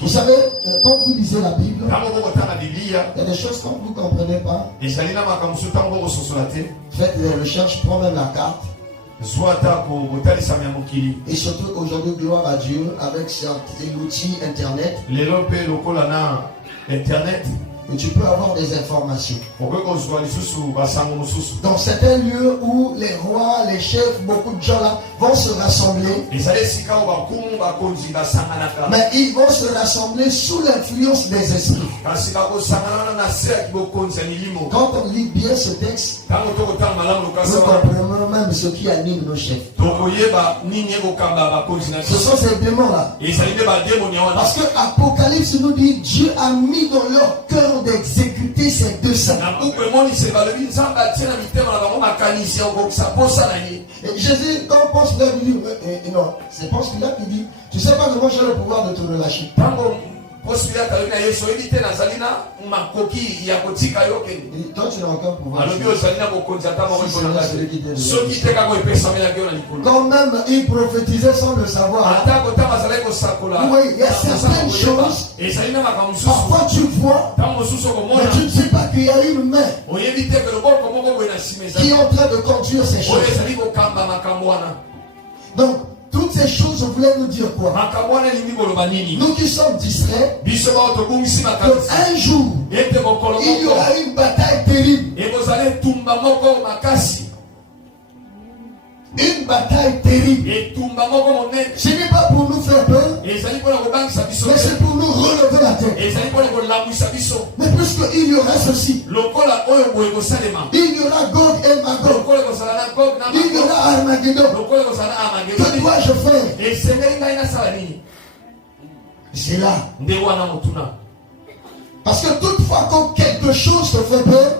Vous savez, quand vous lisez la Bible, il y a des choses que vous ne comprenez pas. Faites des recherches, prenez même la carte. Et surtout aujourd'hui, gloire à Dieu, avec l'outil Internet. Et tu peux avoir des informations. Dans certains lieux où les rois, les chefs, beaucoup de gens là vont se rassembler. Mais ils vont se rassembler sous l'influence des esprits. Quand on lit bien ce texte, nous comprenons même ce qui anime nos chefs. Ce sont ces démons là. Parce que Apocalypse nous dit Dieu a mis dans leur cœur d'exécuter ces deux saints. Jésus, quand Ponce Pilate dit, non, c'est Ponce Pilate qui dit, tu sais pas comment j'ai le pouvoir de te relâcher. Toi, tu n'as aucun pouvoir. Quand même, il prophétisait sans le savoir. Oui, il y a certaines choses. Parfois, tu vois, mais tu ne sais pas qu'il y a une main qui est en train de conduire ces choses. Donc, toutes ces choses, je voulais nous dire quoi? Nous qui sommes distraits, qu'un jour, il y aura une bataille terrible. Une bataille terrible. Ce n'est pas pour nous faire peur, mais c'est pour nous relever la tête. Mais puisqu'il y aura ceci, il y aura Gog et Magog, il y aura Armageddon. Que dois-je faire? C'est là. Parce que toutefois quand quelque chose te fait peur,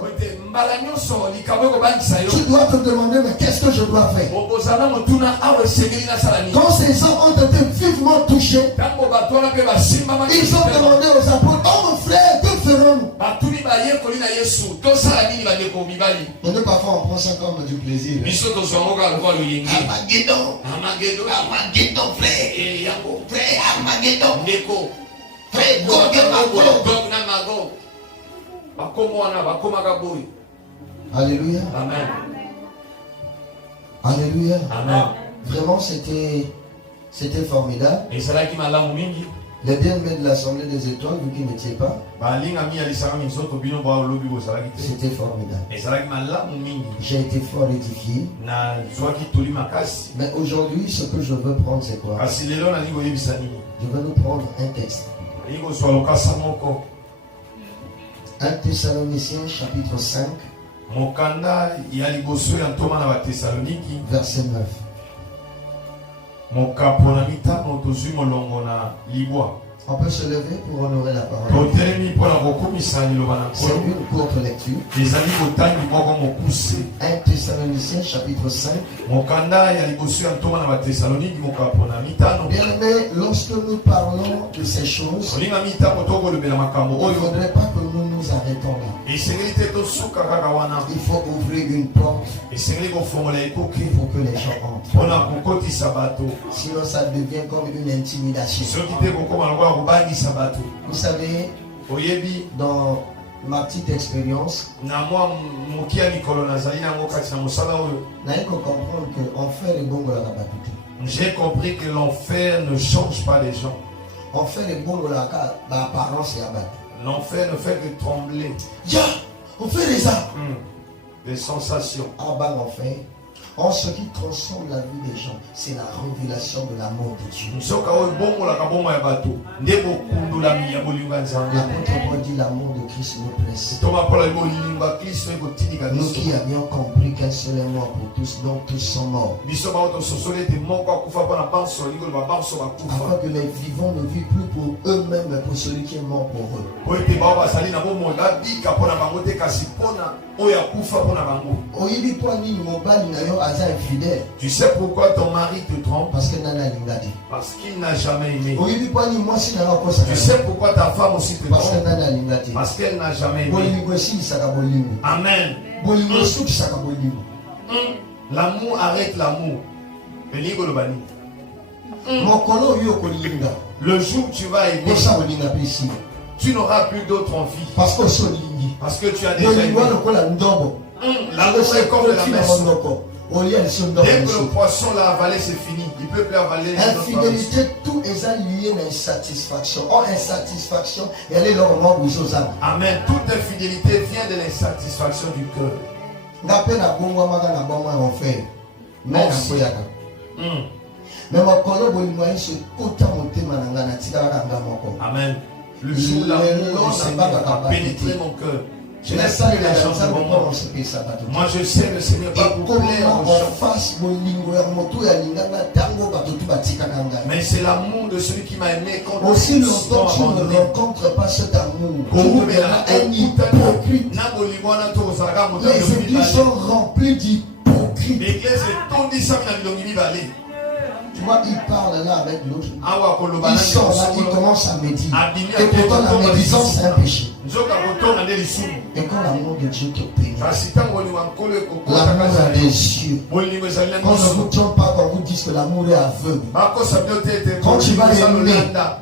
tu dois te demander, mais qu'est-ce que je dois faire? Quand ces gens ont été vivement touchés, ils ont demandé aux apôtres, oh mon frère, que ferons-nous? Et nous parfois on prend ça comme du plaisir. Armageddon, frère, Armageddon. Frère, Gog et Magog. Alléluia. Amen. Alléluia. Amen. Vraiment, c'était formidable. Les bien-aimés de l'Assemblée des Étoiles, vous qui n'étiez pas, c'était formidable. J'ai été fort édifié. Mais aujourd'hui, ce que je veux prendre, c'est quoi? Je veux nous prendre un texte. 1 Thessaloniciens chapitre 5, verset 9. On peut se lever pour honorer la parole. C'est une courte lecture. 1 Thessaloniciens chapitre 5. Bien aimé, lorsque nous parlons de ces choses, il ne faudrait pas que nous nous arrêtons là. Il faut ouvrir une porte pour que les gens entrent. Sinon ça devient comme une intimidation. Vous savez, dans ma petite expérience, j'ai compris que l'enfer ne change pas les gens. L'enfer ne fait que trembler. On fait les arts. Des sensations. En ce qui transforme la vie des gens, c'est la révélation de l'amour de Dieu. L'apôtre Paul dit l'amour de Christ nous presse. Nous qui avions compris qu'un seul est mort pour tous, donc tous sont morts. Afin que les vivants ne vivent plus pour eux-mêmes, mais pour celui qui est mort pour eux. Tu sais pourquoi ton mari te trompe? Parce qu'il n'a jamais aimé. Tu sais pourquoi ta femme aussi te trompe? Parce qu'elle n'a jamais aimé. Amen. L'amour arrête l'amour. Le jour où tu vas aimer, tu n'auras plus d'autre envie. Parce que tu as déjà aimé. L'amour est comme de la maison. Dès que le poisson l'a avalé, c'est fini. Il ne peut plus avaler. Infidélité, tout est lié à l'insatisfaction. Or, insatisfaction, elle est normalement aux âmes. Amen. Toute infidélité vient de l'insatisfaction du cœur. Amen. Le jour où l'amour du Seigneur a pénétré mon cœur. Je n'ai pas eu la chance de moment. Moi je sais le Seigneur pas pour plaire aux gens. Mais c'est l'amour de celui qui m'a aimé. Aussi longtemps tu ne rencontres pas cet amour. Tu es un hypocrite. Les églises sont remplies d'hypocrites. Tu vois, il parle là avec l'autre. Il sort là, il commence à méditer. Et pourtant, la médisance, c'est un péché. Et quand l'amour de Dieu te pénètre, l'amour a des yeux. On ne vous trompe pas quand vous dites que l'amour est aveugle. Quand tu vas aimer,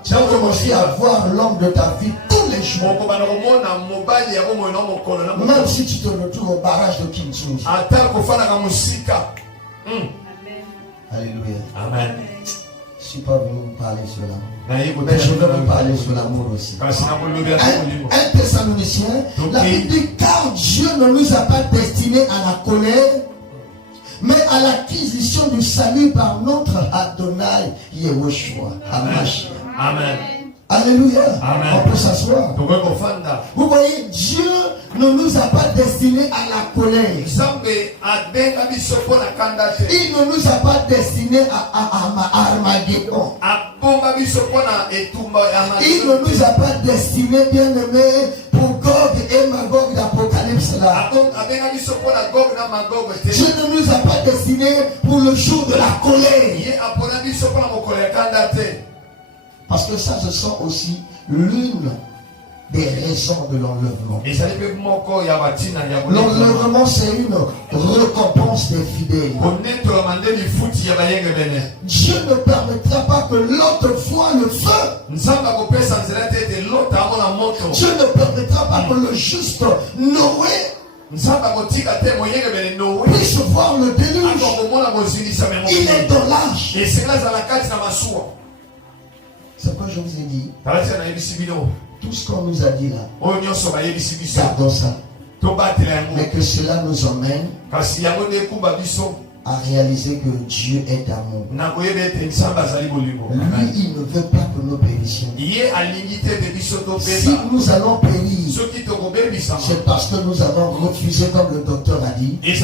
tu vas commencer à voir l'homme de ta vie tous les jours. Même si tu te retrouves au barrage de Kinshasa. Alléluia. Amen. Je ne suis pas venu vous parler sur l'amour. Mais je veux vous parler sur l'amour aussi. 1 Thessaloniciens, la Bible dit car Dieu ne nous a pas destinés à la colère, mais à l'acquisition du salut par notre Adonai Yehoshua. Amen. Alléluia. Amen. On peut s'asseoir. Vous voyez, Dieu ne nous a pas destinés à la colère. Il ne nous a pas destinés à Armageddon. Il ne nous a pas destinés, bien aimés, pour Gog et Magog d'Apocalypse là. Dieu ne nous a pas destinés pour le jour de la colère. Parce que ça, ce sont aussi l'une des raisons de l'enlèvement. L'enlèvement, c'est une récompense des fidèles. Dieu ne permettra pas que l'autre voie le feu. Dieu ne permettra pas que le juste Noé puisse voir le déluge. Il est dans l'âge. C'est quoi je vous ai dit? Tout ce qu'on nous a dit là, gardons ça. Mais que cela nous emmène à réaliser que Dieu est amour. Lui, il ne veut pas que nous périssions. Si nous allons périr, c'est parce que nous avons refusé, comme le docteur a dit, le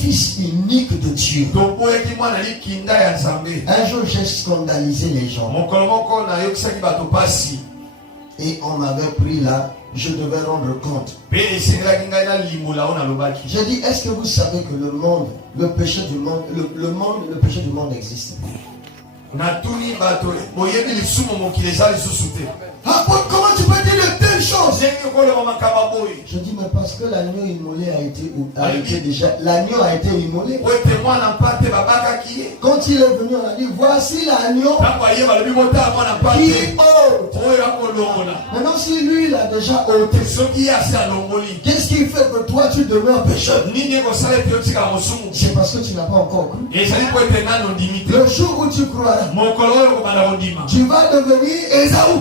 Fils unique de Dieu. Un jour, j'ai scandalisé les gens. Et on m'avait pris là, je devais rendre compte. J'ai dit, est-ce que vous savez que le monde, le péché du monde, le péché du monde existe? Comment tu peux dire de telles choses? Je dis, mais parce que l'agneau immolé a été déjà. L'agneau a été immolé. Quand il est venu, on a dit, voici l'agneau qui ôte. Maintenant, si lui, il a déjà ôté, qu'est-ce qui fait que toi, tu demeures pécheur? C'est parce que tu n'as pas encore cru. Le jour où tu croiras, tu vas devenir Ésaü.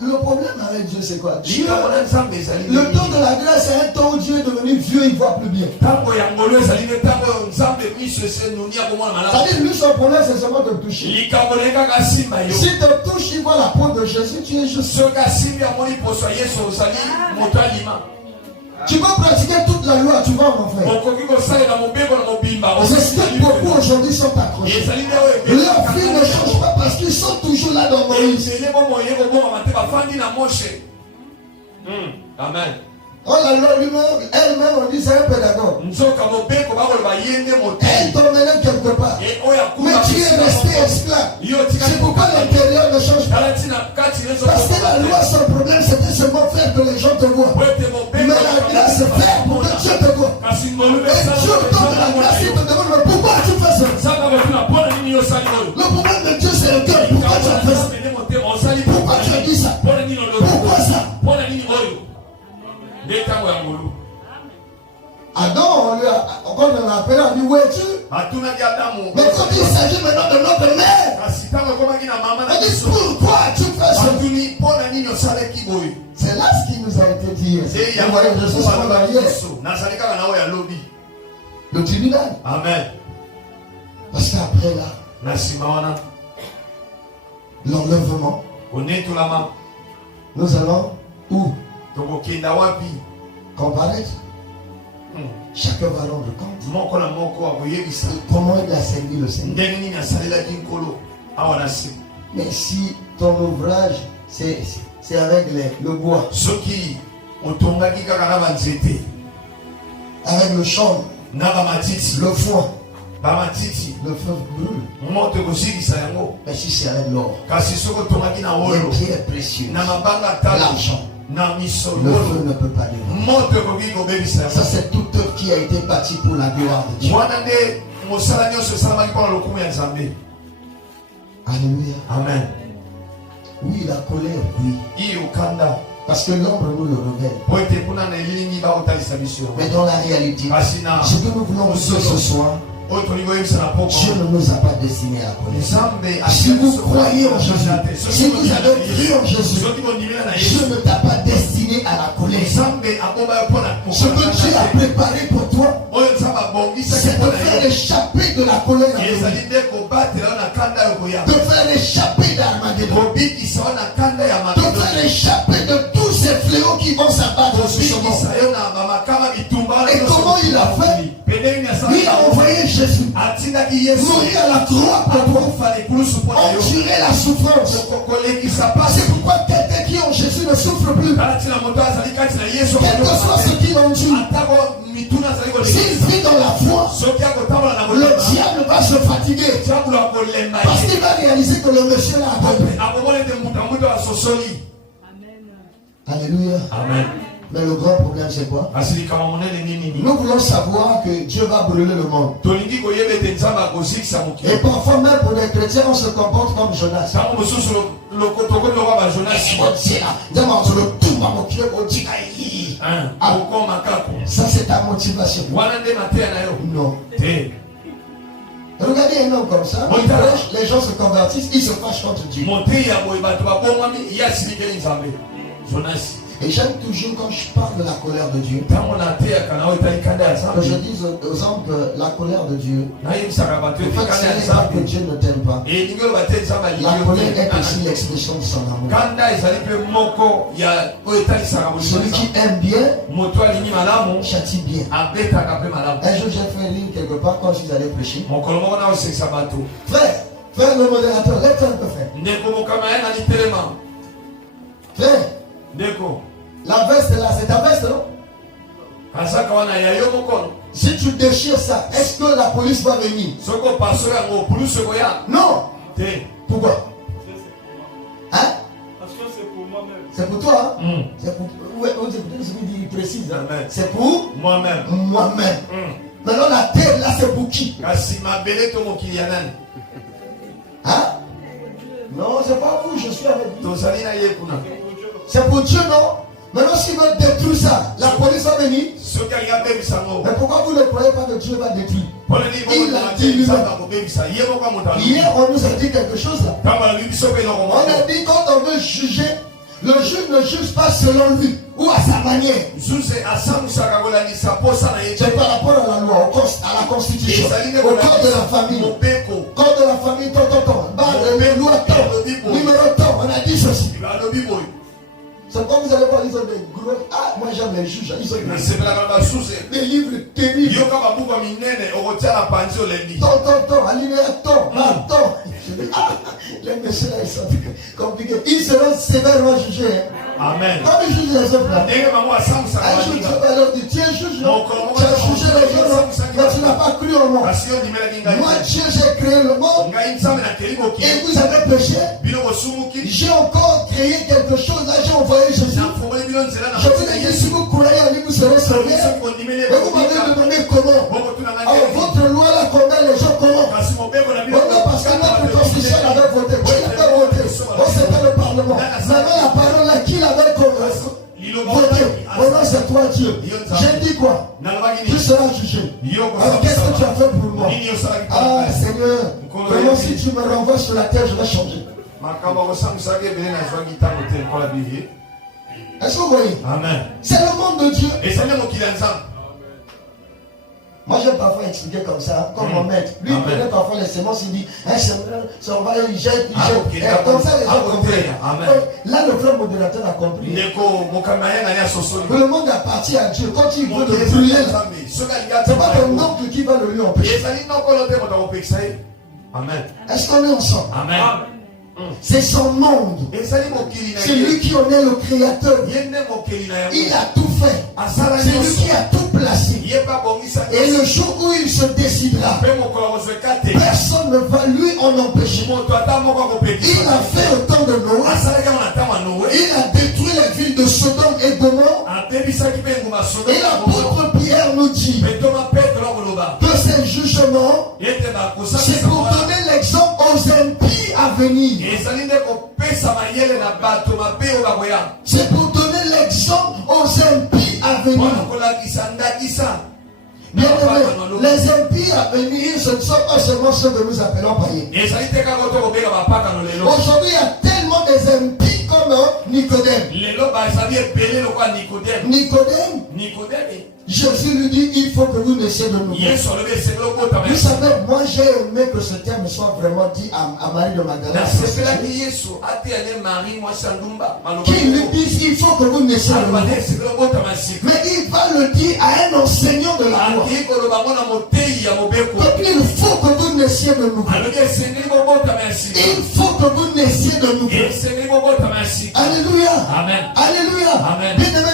Le problème avec Dieu, c'est quoi? Dieu, le temps de la grâce, c'est un temps où Dieu est devenu vieux, il ne voit plus bien. C'est-à-dire, lui, son problème, c'est seulement de toucher. Si te touche, il voit la peau de Jésus, tu es juste. Tu vas pratiquer toute la loi, tu vas en enfer. C'est ce que beaucoup aujourd'hui sont accrochés. Leurs filles ne changent pas parce qu'ils sont toujours là dans Moïse. Amen. Oh la loi lui-même, elle-même, on dit c'est un pédagogue. Elle t'emmène quelque part. Mais tu es resté esclave. C'est pourquoi l'intérieur ne change pas. Parce que la loi, son problème, c'était seulement faire que les gens te voient. Mais la grâce Dieu donne la grâce, il te demande mais pourquoi tu fais ça? Le problème de Dieu c'est le cœur. Pourquoi tu as fait ça? Pourquoi tu as dit ça? Pourquoi ça? Adam, quand on l'a appelé, on dit où es-tu? Mais quand il s'agit maintenant de notre mère, on dit pourquoi tu fais ça? C'est là ce qui nous a été dit. Vous voyez, je suis marié. Le tribunal. Amen. Parce qu'après là, l'enlèvement, nous allons où? Comparaître. Chacun va rendre compte. Comment il a servi le Seigneur. Mais si ton ouvrage, c'est avec le bois, avec le champ, le foin, le feu brûle. Mais si c'est avec l'or, les pierres précieuses, l'argent, le feu ne peut pas durer. Ça c'est toute œuvre qui a été bâtie pour la gloire de Dieu. Alléluia. Amen. Oui, la colère, oui. Parce que l'ombre nous le révèle. Mais dans la réalité, ce que nous voulons vous dire ce soir, Dieu ne nous a pas destinés à la colère. Si vous croyez en Jésus, si vous avez cru en Jésus, Dieu ne t'a pas destiné à la colère. Ce que Dieu a préparé pour toi, c'est de faire échapper de la colère, de faire échapper d'Armageddon, de faire échapper de tous ces fléaux qui vont s'abattre sur ce monde. Et comment il a fait? Il a envoyé Jésus mourir à la croix pour endurer la souffrance. C'est pourquoi quelqu'un qui en Jésus ne souffre plus. Quel que soit ce qu'il endure, s'il vit dans la foi, le diable va se fatiguer parce qu'il va réaliser que le monsieur l'a accompli. Alléluia. Amen. Mais le grand problème c'est quoi? Nous voulons savoir que Dieu va brûler le monde. Et parfois même pour les chrétiens on se comporte comme Jonas. Ça c'est ta motivation. Non. Regardez un homme comme ça, les gens se convertissent, ils se fâchent contre Dieu. Et j'aime toujours quand je parle de la colère de Dieu, que je dise aux hommes que la colère de Dieu, en fait, ce n'est pas que Dieu ne t'aime pas. La colère est aussi l'expression de son amour. Celui qui aime bien, châtie bien. Un jour j'ai fait une ligne quelque part quand je suis allé prêcher. Frère, le modérateur, lève-toi un peu, frère. Frère, la veste là, c'est ta veste, non? Si tu déchires ça, est-ce que la police va venir? Non. Pourquoi? Hein? Parce que c'est pour moi-même. C'est pour toi, hein? C'est pour... Ouais, il précise. C'est pour moi-même. Moi-même. Maintenant la terre là, c'est pour qui? Hein? Non, c'est pas vous, je suis avec vous. C'est pour Dieu, non? Maintenant, s'il veut détruire ça, la police va venir. Mais pourquoi vous ne croyez pas que Dieu va détruire? Il a dit lui-même. Hier, on nous a dit quelque chose là. On a dit quand on veut juger, le juge ne juge pas selon lui ou à sa manière. C'est par rapport à la loi, à la constitution, au code de la famille. Code de la famille, les lois, numéro temps, on a dit ceci. C'est comme vous allez voir, ils ont des gros. Ah, moi j'aime les juges. Ils ont des livres terribles. Tant, alinéa, tant. Les messieurs là, ils sont compliqués. Ils seront sévèrement jugés. Amen. Comme ils jugent les autres là. Un jour, Dieu va leur dire, tu es juge, non? Tu as jugé les gens, mais tu n'as pas cru au monde. Moi, Dieu, j'ai créé le monde. Et vous avez péché. J'ai encore créé quelque chose là, j'ai envoyé Jésus. Je vous ai dit, si vous croyez en lui, vous serez sauvés. Et vous m'avez demandé Dieu, j'ai dit quoi? Tu seras jugé. Alors qu'est-ce que tu as fait pour moi? Ah Seigneur, vraiment si tu me renvoies sur la terre, je vais changer. Est-ce que vous voyez? Amen. C'est le monde de Dieu. Et c'est le monde qui l'a. Moi, j'aime parfois expliquer comme ça, comme mon maître. Lui, il connaît parfois les semences, il dit, on va, il jette. Comme ça, les gens comprennent. Là, le frère modérateur a compris. Le monde appartient à Dieu. Quand il veut le brûler, c'est pas ton oncle qui va le lui empêcher. Amen. Est-ce qu'on est ensemble? Amen. C'est son monde. C'est lui qui en est le créateur. Il a tout fait. C'est lui qui a tout placé. Et le jour où il se décidera, personne ne va lui en empêcher. Il a fait au temps de Noé. Il a détruit la ville de Sodome et Gomorrhe. Et l'apôtre Pierre nous dit que ces jugements, c'est pour donner l'exemple aux impies à venir. C'est pour donner l'exemple aux impies à venir. Bien aimé, les impies à venir, ce ne sont pas seulement ceux que nous appelons païens. Aujourd'hui, il y a tellement des impies comme Nicodème. Jésus lui dit, il faut que vous naissiez de nouveau. Vous savez, moi j'ai aimé que ce terme soit vraiment dit à Marie de Magdalene. Qui lui dit, il faut que vous naissiez de nouveau. Mais il va le dire à un enseignant de la loi. Il faut que vous naissiez de nouveau. Il faut que vous naissiez de nouveau. Alléluia. Alléluia. Amen. Bien-aimé,